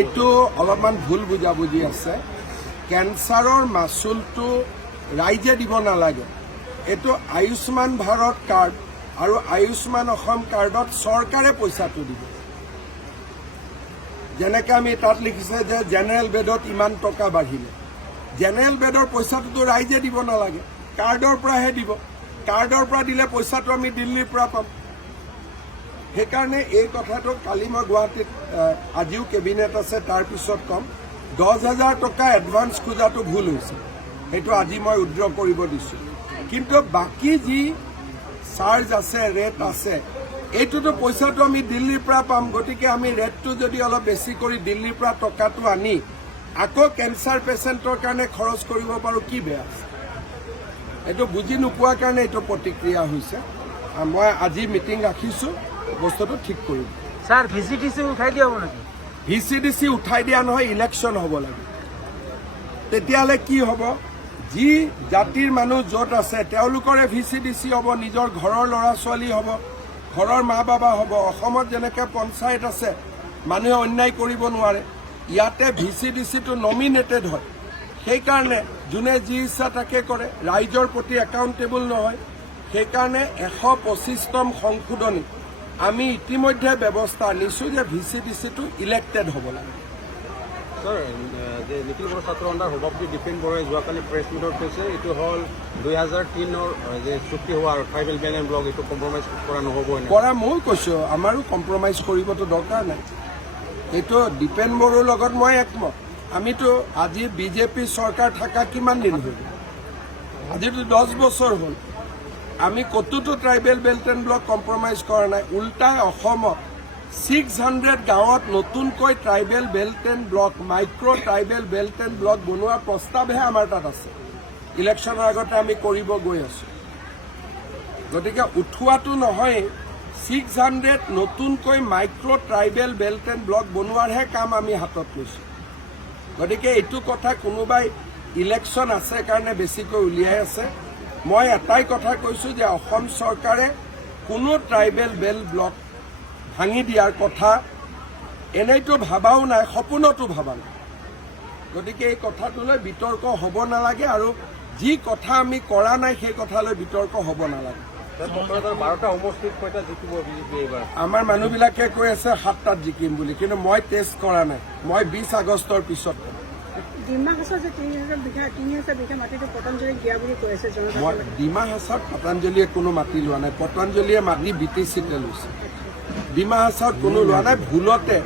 এইটো অলপমান ভুল বুজাবুজি আছে। কেঞ্চাৰৰ মাচুলটো ৰাইজে দিব নালাগে। এইটো আয়ুষ্মান ভাৰত কাৰ্ড আৰু আয়ুষ্মান অসম কাৰ্ডত চৰকাৰে পইচাটো দিব। যেনেকৈ আমি তাত লিখিছে যে জেনেৰেল বেডত ইমান টকা বাঢ়িলে, জেনেৰেল বেডৰ পইচাটোতো ৰাইজে দিব নালাগে, কাৰ্ডৰ পৰাহে দিব। কাৰ্ডৰ পৰা দিলে পইচাটো আমি দিল্লীৰ পৰা পাম। সেইকাৰণে এই কথাটো কালি মই গুৱাহাটীত আজিও কেবিনেট আছে, তাৰপিছত ক'ম। 10,000 টকা এডভান্স খোজাটো ভুল হৈছে, সেইটো আজি মই উইথড্ৰ কৰিব দিছোঁ। কিন্তু বাকী যি চাৰ্জ আছে, ৰেট আছে, এইটোতো পইচাটো আমি দিল্লীৰ পৰা পাম। গতিকে আমি ৰেটটো যদি অলপ বেছি কৰি দিল্লীৰ পৰা টকাটো আনি আকৌ কেঞ্চাৰ পেচেণ্টৰ কাৰণে খৰচ কৰিব পাৰোঁ, কি বেয়া আছে? এইটো বুজি নোপোৱাৰ কাৰণে এইটো প্ৰতিক্ৰিয়া হৈছে। মই আজি মিটিং ৰাখিছোঁ, বস্তুটো ঠিক কৰিম। স্যার ভিসিডিসি উঠাই দিয়া হ'ব নেকি? ভিচিডিচি উঠাই দিয়া নহয়, ইলেকশ্যন হ'ব লাগে। তেতিয়াহ'লে কি হ'ব? যি জাতিৰ মানুহ য'ত আছে তেওঁলোকৰে ভিচিডিচি হ'ব, নিজৰ ঘৰৰ ল'ৰা ছোৱালী হ'ব, ঘৰৰ মা বাবা হ'ব। অসমত যেনেকৈ পঞ্চায়ত আছে, মানুহে অন্যায় কৰিব নোৱাৰে। ইয়াতে ভিচিডিচিটো নমিনেটেড হয়। সেইকাৰণে যোনে যি ইচ্ছা তাকে কৰে, ৰাইজৰ প্ৰতি একাউণ্টেবল নহয়। সেইকাৰণে 125তম সংশোধনী আমি ইতিমধ্যে ব্যৱস্থা নিছোঁ যে ভিচিডিচিটো ইলেক্টেড হ'ব লাগে। স্যাৰ, যে নিখিল বড়ো ছাত্ৰ সন্থাৰ সভাপতি দীপেন বড়োৱে যোৱাকালি প্ৰেছ মিটত কৈছে এইটো হ'ল 2003ৰ যে চুক্তি হোৱা আৰু ট্ৰাইবেল বেন এণ্ড ব্লক, এইটো কম্প্ৰমাইজ কৰা নহ'ব। কৰা ময়ো কৈছোঁ, আমাৰো কম্প্ৰমাইজ কৰিবতো দৰকাৰ নাই। এইটো দীপেন বড়োৰ লগত মই একমত। আমিতো আজি বিজেপি চৰকাৰ থকা কিমান দিন হ'ল? আজিতো 10 বছৰ হ'ল। আমি ক'তোতো tribal belt and block compromise কৰা নাই। উল্টাই অসমত 600 গাঁৱত নতুনকৈ tribal belt and block, micro' tribal belt and block বনোৱাৰ প্ৰস্তাৱহে আমাৰ তাত আছে। ইলেকশ্যনৰ আগতে আমি কৰিব গৈ আছোঁ। গতিকে উঠোৱাটো নহয়, 600 নতুনকৈ micro' tribal belt and block বনোৱাৰহে কাম আমি হাতত লৈছোঁ। গতিকে এইটো কথা কোনোবাই ইলেকশ্যন আছে কাৰণে বেছিকৈ উলিয়াই আছে। মই এটাই কথা কৈছোঁ যে অসম চৰকাৰে কোনো ট্ৰাইবেল বেল্ট ব্লক ভাঙি দিয়াৰ কথা এনেইতো ভাবাও নাই, সপোনতো ভাবা নাই। গতিকে এই কথাটোলৈ বিতৰ্ক হ'ব নালাগে, আৰু যি কথা আমি কৰা নাই সেই কথালৈ বিতৰ্ক হ'ব নালাগে। 12টা সমষ্টিত কেইটা জিকিব বিজেপি এইবাৰ? আমাৰ মানুহবিলাকে কৈ আছে 7টাত জিকিম বুলি, কিন্তু মই টেষ্ট কৰা নাই। মই 20 আগষ্টৰ পিছত ক'ম। ডিমা হাছাৰ যে 3,000 বিঘা মাটিটো পতঞ্জলিক দিয়া বুলি কৈ আছে মই ডিমা হাছাৰত পতঞ্জলিয়ে কোনো মাটি লোৱা নাই। পতঞ্জলিয়ে মাটি BTCতে লৈছে। ডিমা হাছাৰত কোনো লোৱা নাই। ভুলতে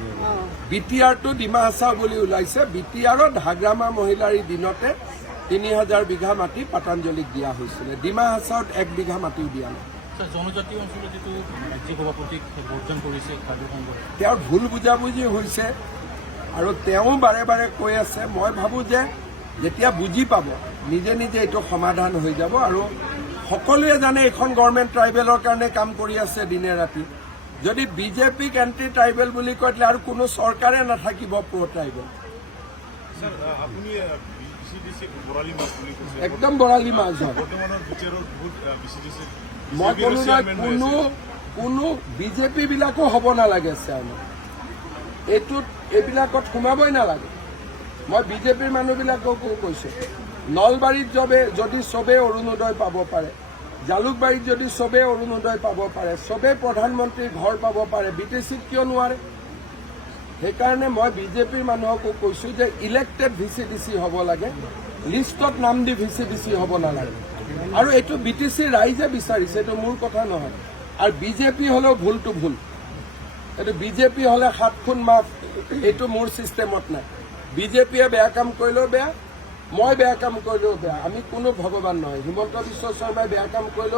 BTRটো ডিমা হাছাও বুলি ওলাইছে। BTRত হাগ্ৰামা মহিলাৰ দিনতে 3,000 বিঘা মাটি পতঞ্জলিক দিয়া হৈছিলে। ডিমা হাছাৰত 1 বিঘা মাটিও দিয়া নাই। জনজাতীয় অঞ্চলত যিটো ৰাজ্যিক সভাপতিক বৰ্জন কৰিছে তেওঁৰ ভুল বুজাবুজি হৈছে, আৰু তেওঁ বাৰে বাৰে কৈ আছে। মই ভাবোঁ যে যেতিয়া বুজি পাব, নিজে নিজে এইটো সমাধান হৈ যাব। আৰু সকলোৱে জানে এইখন গভৰ্ণমেণ্ট ট্ৰাইবেলৰ কাৰণে কাম কৰি আছে দিনে ৰাতি। যদি বিজেপিক এণ্টি ট্ৰাইবেল বুলি কয়, তেতিয়া আৰু কোনো চৰকাৰে নাথাকিব প্ৰ' ট্ৰাইবেল। একদম বৰালি মাছ হয়। মই ক'লো নহয়, কোনো বিজেপি বিলাকো হ'ব নালাগে চেয়াৰমেন। এইবিলাকত সোমাবই নালাগে। মই বিজেপিৰ মানুহবিলাককো কৈছোঁ, নলবাৰীত যদি চবেই অৰুণোদয় পাব পাৰে, জালুকবাৰীত যদি চবেই অৰুণোদয় পাব পাৰে, চবেই প্ৰধানমন্ত্ৰীৰ ঘৰ পাব পাৰে, BTCত কিয় নোৱাৰে? সেইকাৰণে মই বিজেপিৰ মানুহকো কৈছোঁ যে ইলেক্টেড VCDC হ'ব লাগে, লিষ্টত নাম দি VCDC হ'ব নালাগে। আৰু এইটো BTC ৰাইজে বিচাৰিছে, এইটো মোৰ কথা নহয়। আৰু বিজেপি হ'লেও ভুলটো ভুল। এইটো বিজেপি হ'লে 7 খুন মাফ, এইটো মোৰ ছিষ্টেমত নাই। বিজেপিয়ে বেয়া কাম কৰিলেও বেয়া, মই বেয়া কাম কৰিলেও বেয়া। আমি কোনো ভগৱান নহয়। হিমন্ত বিশ্ব শৰ্মাই বেয়া কাম কৰিলেও